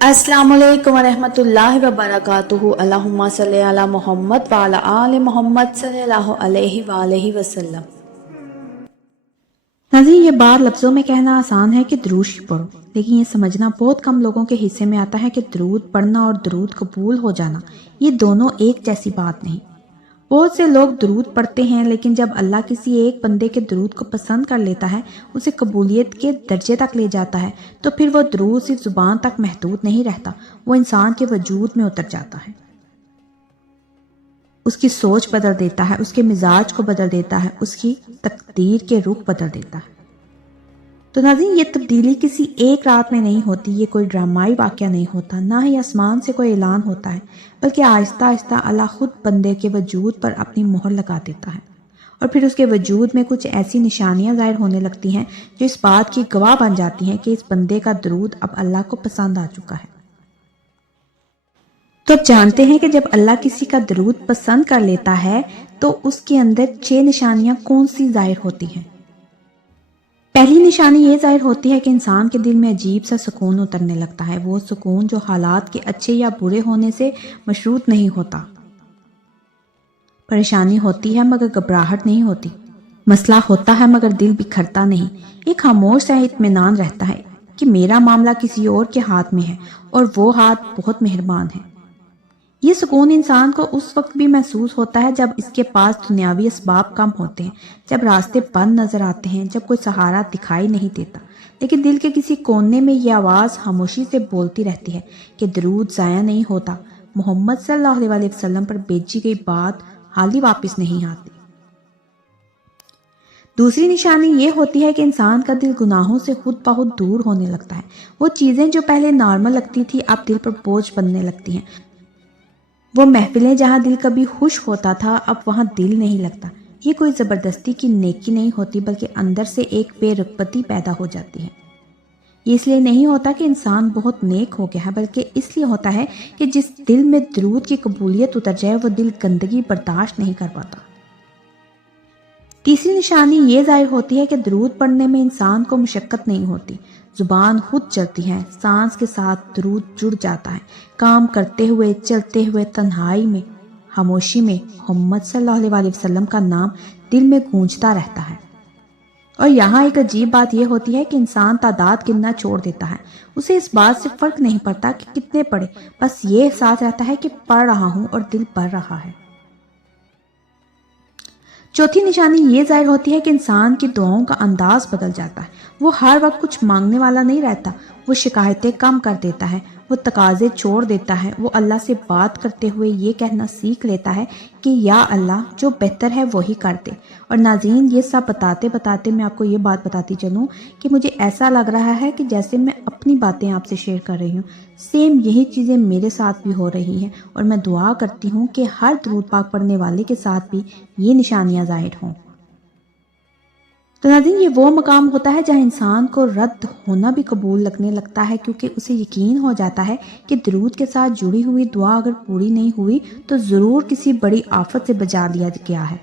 السلام علیکم ورحمۃ اللہ وبرکاتہ۔ اللہم صلی علی محمد وعلی آل محمد صلی اللہ علیہ وآلہ وسلم۔ ناظرین، یہ بات لفظوں میں کہنا آسان ہے کہ درود پڑھو، لیکن یہ سمجھنا بہت کم لوگوں کے حصے میں آتا ہے کہ درود پڑھنا اور درود قبول ہو جانا یہ دونوں ایک جیسی بات نہیں۔ بہت سے لوگ درود پڑھتے ہیں، لیکن جب اللہ کسی ایک بندے کے درود کو پسند کر لیتا ہے، اسے قبولیت کے درجے تک لے جاتا ہے، تو پھر وہ درود صرف زبان تک محدود نہیں رہتا، وہ انسان کے وجود میں اتر جاتا ہے، اس کی سوچ بدل دیتا ہے، اس کے مزاج کو بدل دیتا ہے، اس کی تقدیر کے رخ بدل دیتا ہے۔ تو ناظرین، یہ تبدیلی کسی ایک رات میں نہیں ہوتی، یہ کوئی ڈرامائی واقعہ نہیں ہوتا، نہ ہی آسمان سے کوئی اعلان ہوتا ہے، بلکہ آہستہ آہستہ اللہ خود بندے کے وجود پر اپنی مہر لگا دیتا ہے، اور پھر اس کے وجود میں کچھ ایسی نشانیاں ظاہر ہونے لگتی ہیں جو اس بات کی گواہ بن جاتی ہیں کہ اس بندے کا درود اب اللہ کو پسند آ چکا ہے۔ تو اب جانتے ہیں کہ جب اللہ کسی کا درود پسند کر لیتا ہے تو اس کے اندر 6 نشانیاں کون سی ظاہر ہوتی ہیں۔ پہلی نشانی یہ ظاہر ہوتی ہے کہ انسان کے دل میں عجیب سا سکون اترنے لگتا ہے، وہ سکون جو حالات کے اچھے یا برے ہونے سے مشروط نہیں ہوتا۔ پریشانی ہوتی ہے مگر گھبراہٹ نہیں ہوتی، مسئلہ ہوتا ہے مگر دل بکھرتا نہیں، ایک خاموش سا اطمینان رہتا ہے کہ میرا معاملہ کسی اور کے ہاتھ میں ہے اور وہ ہاتھ بہت مہربان ہے۔ یہ سکون انسان کو اس وقت بھی محسوس ہوتا ہے جب اس کے پاس دنیاوی اسباب کم ہوتے ہیں، جب راستے بند نظر آتے ہیں، جب کوئی سہارا دکھائی نہیں دیتا، لیکن دل کے کسی کونے میں یہ آواز خاموشی سے بولتی رہتی ہے کہ درود ضائع نہیں ہوتا، محمد صلی اللہ علیہ وسلم پر بھیجی گئی بات حالی واپس نہیں آتی۔ دوسری نشانی یہ ہوتی ہے کہ انسان کا دل گناہوں سے خود بخود دور ہونے لگتا ہے، وہ چیزیں جو پہلے نارمل لگتی تھی اب دل پر بوجھ بننے لگتی ہیں، وہ محفلیں جہاں دل کبھی خوش ہوتا تھا اب وہاں دل نہیں لگتا۔ یہ کوئی زبردستی کی نیکی نہیں ہوتی، بلکہ اندر سے ایک بے رغبتی پیدا ہو جاتی ہے۔ یہ اس لیے نہیں ہوتا کہ انسان بہت نیک ہو گیا ہے، بلکہ اس لیے ہوتا ہے کہ جس دل میں درود کی قبولیت اتر جائے وہ دل گندگی برداشت نہیں کر پاتا۔ تیسری نشانی یہ ظاہر ہوتی ہے کہ درود پڑھنے میں انسان کو مشقت نہیں ہوتی، زبان خود چلتی ہے، سانس کے ساتھ درود جڑ جاتا ہے، کام کرتے ہوئے، چلتے ہوئے، تنہائی میں، خاموشی میں محمد صلی اللہ علیہ وسلم کا نام دل میں گونجتا رہتا ہے۔ اور یہاں ایک عجیب بات یہ ہوتی ہے کہ انسان تعداد گننا چھوڑ دیتا ہے، اسے اس بات سے فرق نہیں پڑتا کہ کتنے پڑھے، بس یہ احساس رہتا ہے کہ پڑھ رہا ہوں اور دل بھر رہا ہے۔ چوتھی نشانی یہ ظاہر ہوتی ہے کہ انسان کی دعاؤں کا انداز بدل جاتا ہے، وہ ہر وقت کچھ مانگنے والا نہیں رہتا، وہ شکایتیں کم کر دیتا ہے، وہ تقاضے چھوڑ دیتا ہے، وہ اللہ سے بات کرتے ہوئے یہ کہنا سیکھ لیتا ہے کہ یا اللہ جو بہتر ہے وہی کر دے۔ اور ناظرین، یہ سب بتاتے بتاتے میں آپ کو یہ بات بتاتی چلوں کہ مجھے ایسا لگ رہا ہے کہ جیسے میں اپنی باتیں آپ سے شیئر کر رہی ہوں، سیم یہی چیزیں میرے ساتھ بھی ہو رہی ہیں، اور میں دعا کرتی ہوں کہ ہر درود پاک پڑھنے والے کے ساتھ بھی یہ نشانیاں ظاہر ہوں۔ تو ناظرین، یہ وہ مقام ہوتا ہے جہاں انسان کو رد ہونا بھی قبول لگنے لگتا ہے، کیونکہ اسے یقین ہو جاتا ہے کہ درود کے ساتھ جڑی ہوئی دعا اگر پوری نہیں ہوئی تو ضرور کسی بڑی آفت سے بچا لیا گیا ہے۔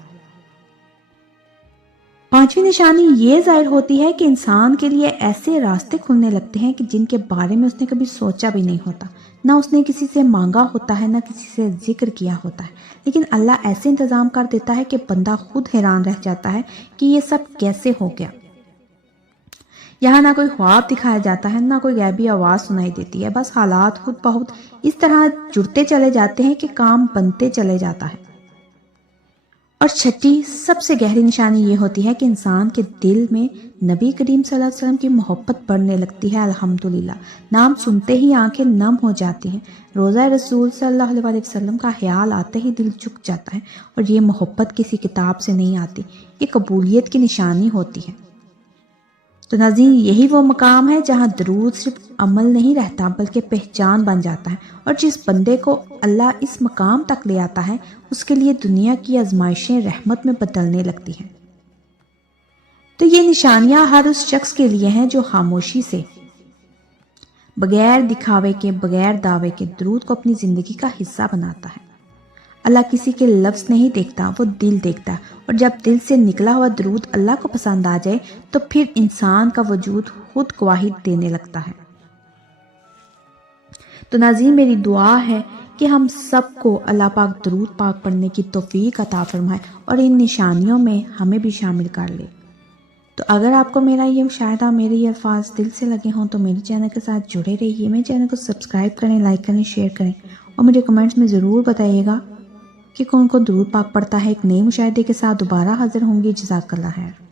پانچویں نشانی یہ ظاہر ہوتی ہے کہ انسان کے لیے ایسے راستے کھلنے لگتے ہیں کہ جن کے بارے میں اس نے کبھی سوچا بھی نہیں ہوتا، نہ اس نے کسی سے مانگا ہوتا ہے، نہ کسی سے ذکر کیا ہوتا ہے، لیکن اللہ ایسے انتظام کر دیتا ہے کہ بندہ خود حیران رہ جاتا ہے کہ یہ سب کیسے ہو گیا۔ یہاں نہ کوئی خواب دکھایا جاتا ہے، نہ کوئی غیبی آواز سنائی دیتی ہے، بس حالات خود بخود اس طرح جڑتے چلے جاتے ہیں کہ کام بنتے چلے جاتا ہے۔ اور چھٹی سب سے گہری نشانی یہ ہوتی ہے کہ انسان کے دل میں نبی کریم صلی اللہ علیہ وسلم کی محبت بڑھنے لگتی ہے۔ الحمدللہ، نام سنتے ہی آنکھیں نم ہو جاتی ہیں، روضہ رسول صلی اللہ علیہ وسلم کا خیال آتے ہی دل جھک جاتا ہے، اور یہ محبت کسی کتاب سے نہیں آتی، یہ قبولیت کی نشانی ہوتی ہے۔ تو ناظرین، یہی وہ مقام ہے جہاں درود صرف عمل نہیں رہتا بلکہ پہچان بن جاتا ہے، اور جس بندے کو اللہ اس مقام تک لے آتا ہے اس کے لیے دنیا کی آزمائشیں رحمت میں بدلنے لگتی ہیں۔ تو یہ نشانیاں ہر اس شخص کے لیے ہیں جو خاموشی سے، بغیر دکھاوے کے، بغیر دعوے کے درود کو اپنی زندگی کا حصہ بناتا ہے۔ اللہ کسی کے لفظ نہیں دیکھتا، وہ دل دیکھتا ہے، اور جب دل سے نکلا ہوا درود اللہ کو پسند آ جائے تو پھر انسان کا وجود خود گواہی دینے لگتا ہے۔ تو ناظرین میری دعا ہے کہ ہم سب کو اللہ پاک درود پاک پڑھنے کی توفیق عطا فرمائے اور ان نشانیوں میں ہمیں بھی شامل کر لے۔ تو اگر آپ کو میرا یہ مشاہدہ، میرے یہ الفاظ دل سے لگے ہوں تو میرے چینل کے ساتھ جڑے رہیے، میرے چینل کو سبسکرائب کریں، لائک کریں، شیئر کریں اور مجھے کمنٹس میں ضرور بتائیے گا کہ کون درود پاک پڑھتا ہے۔ ایک نئے مشاہدے کے ساتھ دوبارہ حاضر ہوں گی۔ جزاک اللہ خیر۔